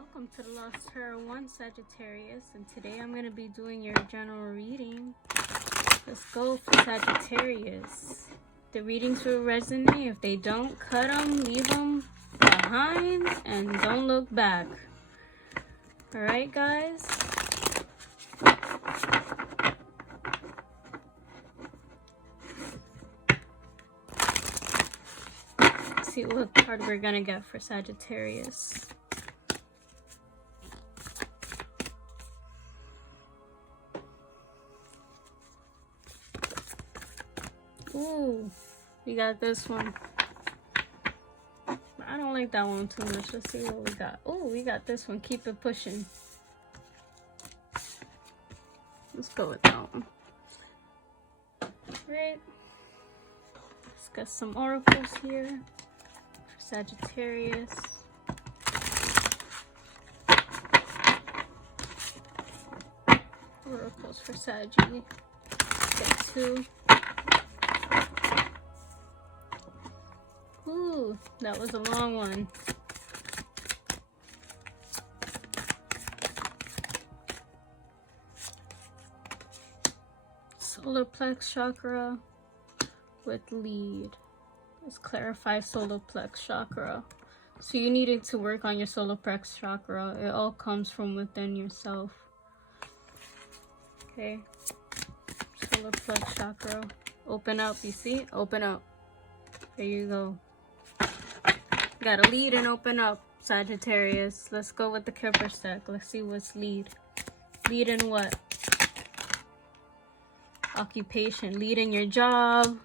Welcome to the Lost Tarot 1 Sagittarius, and today I'm going to be doing your general reading. Let's go for Sagittarius. The readings will resonate. If they don't, cut them, leave them behind, and don't look back. Alright guys? Let's see what card we're going to get for Sagittarius. Ooh, we got this one. I don't like that one too much. Let's see what we got. Oh, we got this one. Keep it pushing. Let's go with that one. Right. Let's get some oracles here for Sagittarius. Oracles for Saggy. Get two. Ooh, that was a long one. Solar plex chakra with lead. Let's clarify solar plex chakra. So you needed to work on your solar plex chakra. It all comes from within yourself. Okay. Solar plex chakra. Open up, you see? Open up. There you go. Gotta lead and open up, Sagittarius. Let's go with the Kipper stack. Let's see what's lead. Lead in what? Occupation. Lead in your job.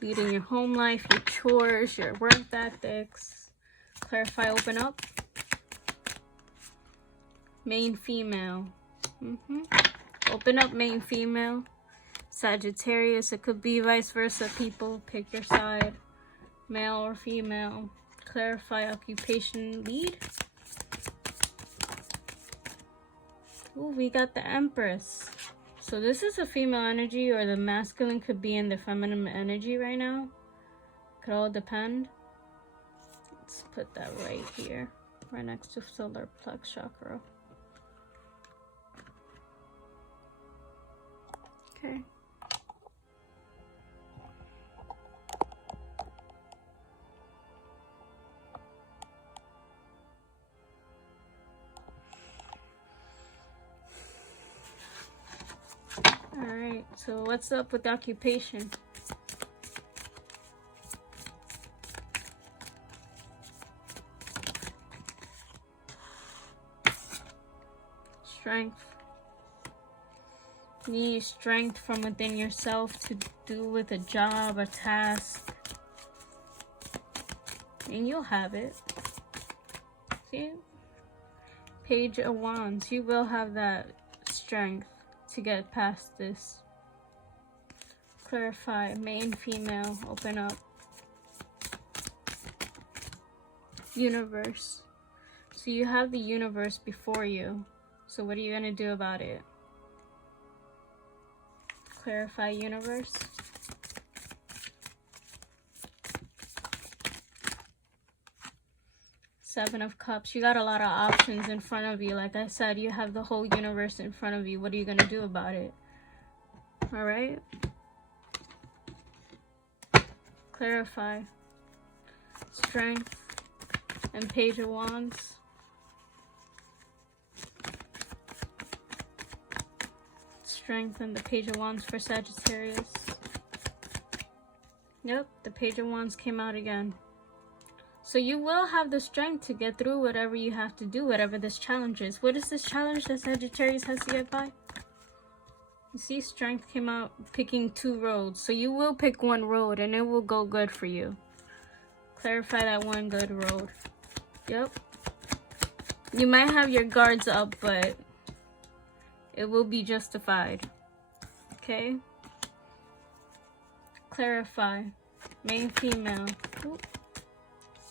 Lead in your home life, your chores, your work ethics. Clarify, open up. Main female. Open up, main female. Sagittarius. It could be vice versa, people. Pick your side. Male or female. Clarify, occupation, lead. Ooh, we got the Empress. So this is a female energy, or the masculine could be in the feminine energy right now. Could all depend. Let's put that right here, right next to solar plex chakra. Okay. Alright, so what's up with the occupation? Strength. You need strength from within yourself to do with a job, a task. And you'll have it. See? Page of Wands. You will have that strength to get past this. Clarify, main, female, open up. Universe. So you have the universe before you. So what are you going to do about it? Clarify, universe. Seven of Cups. You got a lot of options in front of you. Like I said, you have the whole universe in front of you. What are you going to do about it? Alright? Clarify. Strength. And Page of Wands. Strength and the Page of Wands for Sagittarius. Yep, the Page of Wands came out again. So you will have the strength to get through whatever you have to do, whatever this challenge is. What is this challenge that Sagittarius has to get by? You see, strength came out picking two roads. So you will pick one road and it will go good for you. Clarify that one good road. Yep. You might have your guards up, but it will be justified. Okay? Clarify. Main, female. Ooh.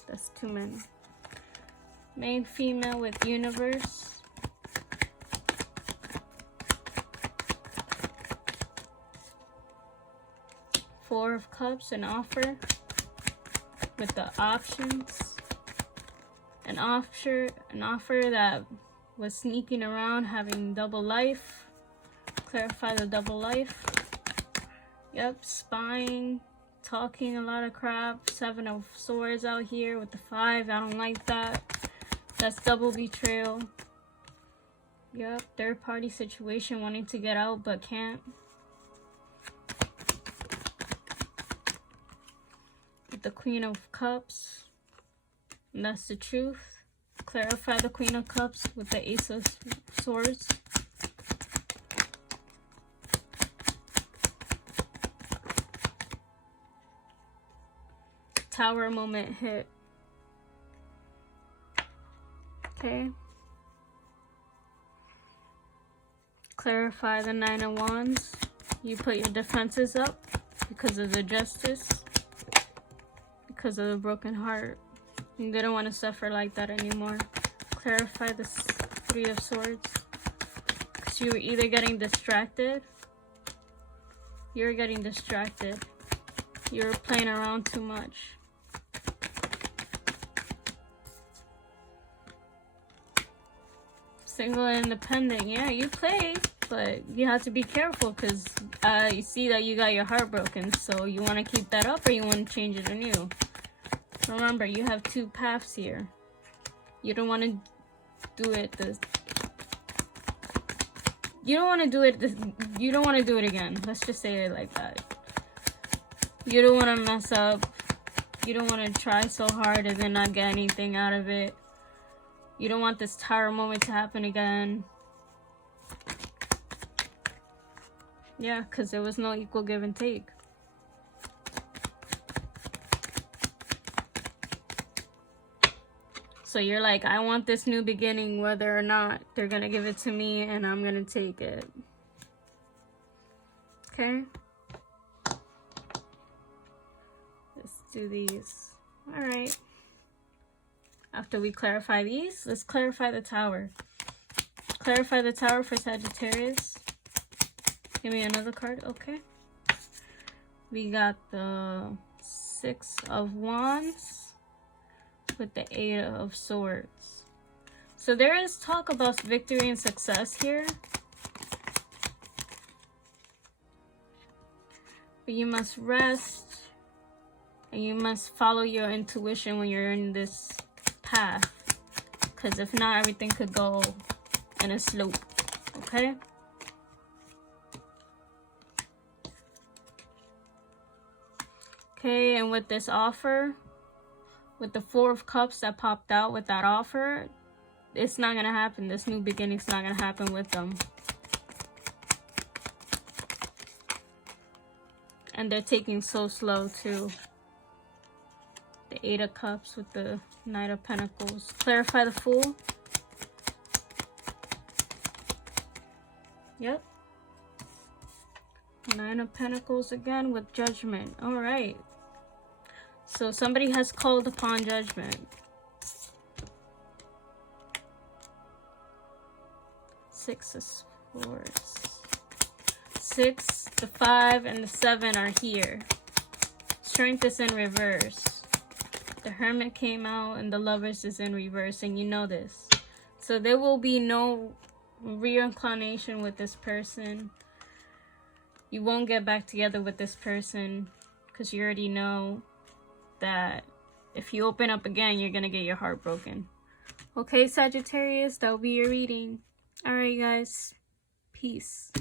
That's too many. Main, female with universe. Four of Cups, an offer with the options. An offer that was sneaking around, having double life. Clarify the double life. Yep, spying, talking a lot of crap. 7 of Swords out here with the 5. I don't like that. That's double betrayal. Yep, third party situation, wanting to get out but can't. With the Queen of Cups. And that's the truth. Clarify the Queen of Cups with the Ace of Swords. Tower moment hit. Okay. Clarify the 9 of Wands. You put your defenses up because of the Justice. Because of the broken heart. You didn't want to suffer like that anymore. Clarify the 3 of Swords. Because you were either getting distracted. You were getting distracted. You were playing around too much. Single and independent. Yeah, you play, but you have to be careful because you see that you got your heart broken. So you want to keep that up or you want to change it anew. Remember, you have 2 paths here. You don't want to do it you don't want to do it you don't want to do it again. Let's just say it like that. You don't want to mess up. You don't want to try so hard and then not get anything out of it. You don't want this tower moment to happen again. Yeah, because there was no equal give and take. So you're like, I want this new beginning whether or not they're going to give it to me and I'm going to take it. Okay? Let's do these. Alright. After we clarify these, let's clarify the tower. Clarify the tower for Sagittarius. Give me another card. Okay. We got the 6 of Wands with the 8 of Swords. So there is talk about victory and success here. But you must rest. And you must follow your intuition when you're in this path, because if not, everything could go in a slope. Okay, and with this offer, with the 4 of Cups that popped out with that offer, it's not gonna happen. This new beginning's not gonna happen with them. And they're taking so slow too. The 8 of Cups with the Knight of Pentacles. Clarify the Fool. Yep. 9 of Pentacles again with Judgment. Alright. So somebody has called upon judgment. 6 of Swords. 6, the 5, and the 7 are here. Strength is in reverse. The Hermit came out and the Lovers is in reverse, and you know this. So there will be no reincarnation with this person. You won't get back together with this person because you already know that if you open up again, you're going to get your heart broken. Okay, Sagittarius, that'll be your reading. Alright, guys. Peace.